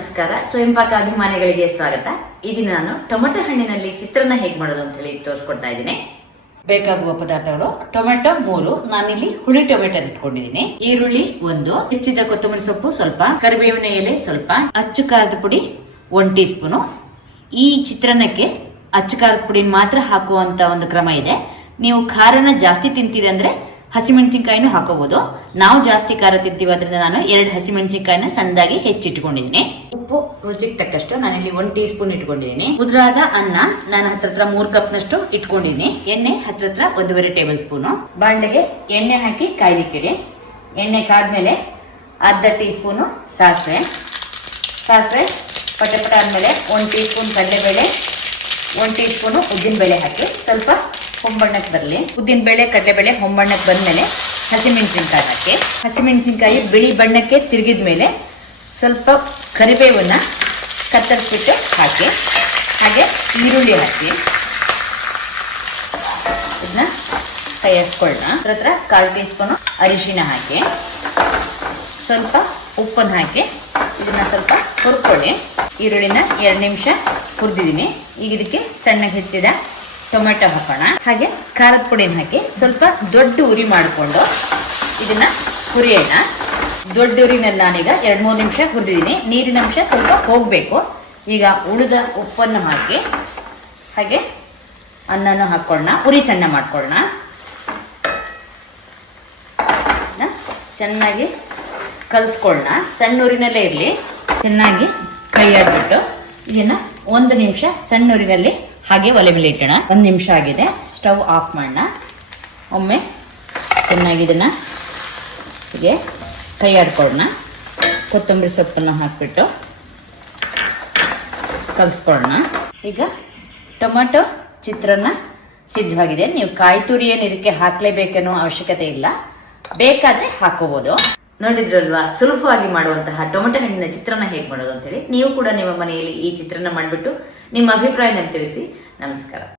ನಮಸ್ಕಾರ. ಸ್ವಯಂಪಾಕ ಅಭಿಮಾನಿಗಳಿಗೆ ಸ್ವಾಗತ. ಈ ದಿನ ನಾನು ಟೊಮೆಟೊ ಹಣ್ಣಿನಲ್ಲಿ ಚಿತ್ರಾನ್ನ ಹೇಗೆ ಮಾಡೋದು ಅಂತ ಹೇಳಿ ತೋರಿಸ್ಕೊಡ್ತಾ ಇದ್ದೀನಿ. ಬೇಕಾಗುವ ಪದಾರ್ಥಗಳು: ಟೊಮೆಟೊ 3, ನಾನಿಲ್ಲಿ ಹುಳಿ ಟೊಮೆಟೊ ಇಟ್ಕೊಂಡಿದ್ದೀನಿ. ಈರುಳ್ಳಿ 1, ಹೆಚ್ಚಿದ ಕೊತ್ತಂಬರಿ ಸೊಪ್ಪು ಸ್ವಲ್ಪ, ಕರಿಬೇವಿನ ಎಲೆ ಸ್ವಲ್ಪ, ಅಚ್ಚು ಖಾರದ ಪುಡಿ 1 ಟೀ ಸ್ಪೂನು. ಈ ಚಿತ್ರಾನ್ನಕ್ಕೆ ಅಚ್ಚು ಖಾರದ ಪುಡಿ ಮಾತ್ರ ಹಾಕುವಂತ ಒಂದು ಕ್ರಮ ಇದೆ. ನೀವು ಖಾರನ ಜಾಸ್ತಿ ತಿಂತೀರಿ ಅಂದ್ರೆ ಹಸಿಮೆಣಸಿನಕಾಯಿನೂ ಹಾಕೋಬಹುದು. ನಾವು ಜಾಸ್ತಿ ಖಾರ ತಿಂತೀವಿ, ಅದರಿಂದ ನಾನು 2 ಹಸಿಮೆಣಸಿನಕಾಯಿನ ಸಣ್ಣದಾಗಿ ಹೆಚ್ಚಿಟ್ಕೊಂಡಿದ್ದೀನಿ. ಉಪ್ಪು ರುಚಿಗೆ ತಕ್ಕಷ್ಟು ನಾನಿಲ್ಲಿ 1 ಟೀ ಸ್ಪೂನ್ ಇಟ್ಕೊಂಡಿದ್ದೀನಿ. ಉದುರಾದ ಅನ್ನ ನಾನು ಹತ್ರ 3 ಕಪ್ ನಷ್ಟು ಇಟ್ಕೊಂಡಿದ್ದೀನಿ. ಎಣ್ಣೆ ಹತ್ರ 1.5 ಟೇಬಲ್ ಸ್ಪೂನು. ಬಾಣಲೆಗೆ ಎಣ್ಣೆ ಹಾಕಿ ಕಾಯ್ಲಿಕ್ಕಿಡಿ. ಎಣ್ಣೆ ಕಾದ್ಮೇಲೆ ಅರ್ಧ ಟೀ ಸ್ಪೂನು ಸಾಸಿವೆ ಪಟ ಆದ್ಮೇಲೆ 1 ಟೀ ಸ್ಪೂನ್ ಕಡಲೆಬೇಳೆ, 1 ಟೀ ಸ್ಪೂನು ಉದ್ದಿನಬೇಳೆ ಹಾಕಿ ಸ್ವಲ್ಪ ಹೊಂಬಣ್ಣಕ್ಕೆ ಬರಲಿ. ಉದ್ದಿನಬೇಳೆ ಕಡಲೆಬೇಳೆ ಹೊಂಬಣ್ಣಕ್ಕೆ ಬಂದ್ಮೇಲೆ ಹಸಿಮೆಣಸಿನ್ಕಾಯಿ ಹಾಕಿ. ಹಸಿಮೆಣಸಿನ್ಕಾಯಿ ಬಿಳಿ ಬಣ್ಣಕ್ಕೆ ತಿರುಗಿದ ಮೇಲೆ ಸ್ವಲ್ಪ ಕರಿಬೇವನ್ನ ಕತ್ತರಿಸ್ಬಿಟ್ಟು ಹಾಕಿ. ಹಾಗೆ ಈರುಳ್ಳಿ ಹಾಕಿ ಇದನ್ನ ಕೈ ಹಚ್ಕೊಳ್ಳೋಣ. ಹತ್ರ 1/4 ಟೀ ಸ್ಪೂನು ಅರಿಶಿನ ಹಾಕಿ, ಸ್ವಲ್ಪ ಉಪ್ಪನ್ನು ಹಾಕಿ ಇದನ್ನ ಸ್ವಲ್ಪ ಹುರ್ಕೊಳ್ಳಿ. ಈರುಳ್ಳಿನ 2 ನಿಮಿಷ ಹುರಿದಿದ್ದೀನಿ. ಈಗ ಇದಕ್ಕೆ ಸಣ್ಣಗೆ ಹೆಚ್ಚಿದ ಟೊಮೆಟೊ ಹಾಕೋಣ. ಹಾಗೆ ಖಾರದ ಪುಡಿನ ಹಾಕಿ ಸ್ವಲ್ಪ ದೊಡ್ಡ ಉರಿ ಮಾಡಿಕೊಂಡು ಇದನ್ನ ಹುರಿಯೋಣ. ದೊಡ್ಡ ಉರಿನಲ್ಲಿ ನಾನೀಗ 2-3 ನಿಮಿಷ ಹುರಿದಿದ್ದೀನಿ. ನೀರಿನ ಅಂಶ ಸ್ವಲ್ಪ ಹೋಗಬೇಕು. ಈಗ ಉಳಿದ ಉಪ್ಪನ್ನು ಹಾಕಿ ಹಾಗೆ ಅನ್ನನೂ ಹಾಕೊಳ್ಳೋಣ. ಉರಿ ಸಣ್ಣ ಮಾಡ್ಕೊಳ್ಳೋಣ. ಚೆನ್ನಾಗಿ ಕಲಿಸ್ಕೊಳ್ಳೋಣ. ಸಣ್ಣ ಉರಿನಲ್ಲೇ ಇರಲಿ. ಚೆನ್ನಾಗಿ ಕೈ ಆಡ್ಬಿಟ್ಟು ಇದನ್ನ 1 ನಿಮಿಷ ಸಣ್ಣ ಉರಿನಲ್ಲಿ ಹಾಗೆ ಒಲೆ ಮೇಲೆ ಇಟ್ಟೋಣ. 1 ನಿಮಿಷ ಆಗಿದೆ. ಸ್ಟವ್ ಆಫ್ ಮಾಡೋಣ. ಒಮ್ಮೆ ಚೆನ್ನಾಗಿ ಇದನ್ನ ಹೀಗೆ ಕೈ ಆಡ್ಕೊಳ್ಳೋಣ. ಕೊತ್ತಂಬರಿ ಸೊಪ್ಪನ್ನು ಹಾಕ್ಬಿಟ್ಟು ಕಲಿಸ್ಕೊಳ್ಳೋಣ. ಈಗ ಟೊಮೆಟೊ ಚಿತ್ರಾನ್ನ ಸಿದ್ಧವಾಗಿದೆ. ನೀವು ಕಾಯಿ ತುರಿ ಏನು ಇದಕ್ಕೆ ಹಾಕ್ಲೇಬೇಕನ್ನೋ ಅವಶ್ಯಕತೆ ಇಲ್ಲ, ಬೇಕಾದ್ರೆ ಹಾಕೋಬಹುದು. ನೋಡಿದ್ರಲ್ವಾ, ಸುಲಭವಾಗಿ ಮಾಡುವಂತಹ ಟೊಮೆಟೊ ಹಣ್ಣಿನ ಚಿತ್ರಾನ್ನ ಹೇಗೆ ಮಾಡೋದು ಅಂತ ಹೇಳಿ. ನೀವು ಕೂಡ ನಿಮ್ಮ ಮನೆಯಲ್ಲಿ ಈ ಚಿತ್ರಾನ್ನ ಮಾಡಿಬಿಟ್ಟು ನಿಮ್ಮ ಅಭಿಪ್ರಾಯ ತಿಳಿಸಿ. ನಮಸ್ಕಾರ.